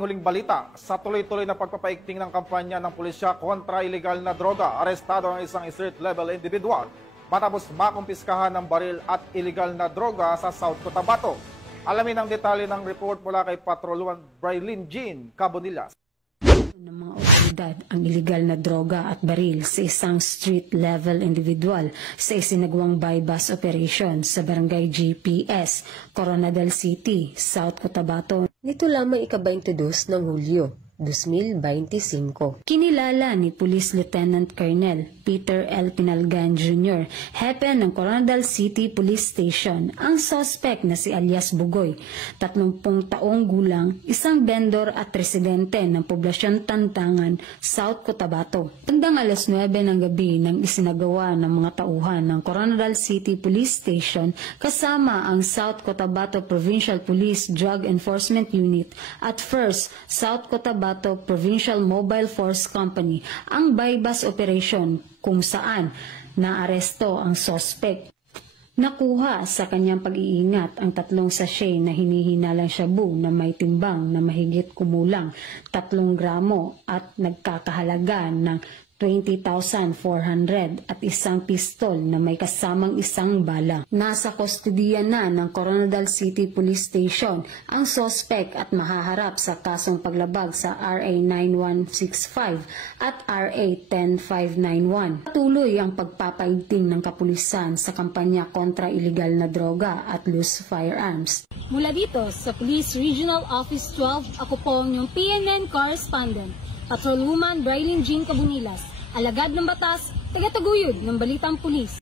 Huling balita, sa tuloy-tuloy na pagpapaigting ng kampanya ng pulisya kontra ilegal na droga, arestado ang isang street-level individual matapos makumpiskahan ng baril at ilegal na droga sa South Cotabato. Alamin ang detalye ng report mula kay Patroluan Braylin Jean Cabonillas. Ng mga otoridad ang ilegal na droga at baril sa isang street-level individual sa isinagawang buy-bust operation sa Barangay GPS, Coronadal City, South Cotabato. Nito lamang ika-22 ng Hulyo 2025. Kinilala ni Police Lieutenant Colonel Peter L. Pinalgan Jr., hepe ng Coronadal City Police Station, ang suspect na si alias Bugoy, 30 taong gulang, isang vendor at residente ng poblasyon Tantangan, South Cotabato. Bandang alas 9 ng gabi nang isinagawa ng mga tauhan ng Coronadal City Police Station kasama ang South Cotabato Provincial Police Drug Enforcement Unit at First South Cotabato Provincial Mobile Force Company ang buy-bust operation kung saan naaresto ang suspect. Nakuha sa kanyang pag-iingat ang 3 sachet na hinihinalang shabu na may timbang na mahigit kumulang 3 gramo at nagkakahalaga ng 20,400 at isang pistol na may kasamang isang bala. Nasa kustodiya na ng Coronadal City Police Station ang suspect at mahaharap sa kasong paglabag sa RA 9165 at RA 10591. Patuloy ang pagpapaigting ng kapulisan sa kampanya kontra ilegal na droga at loose firearms. Mula dito sa Police Regional Office 12, ako po ang inyong PNN correspondent, Patrolwoman Braylin Jean Cabonillas, alagad ng batas, taga-taguyod ng Balitang Pulis.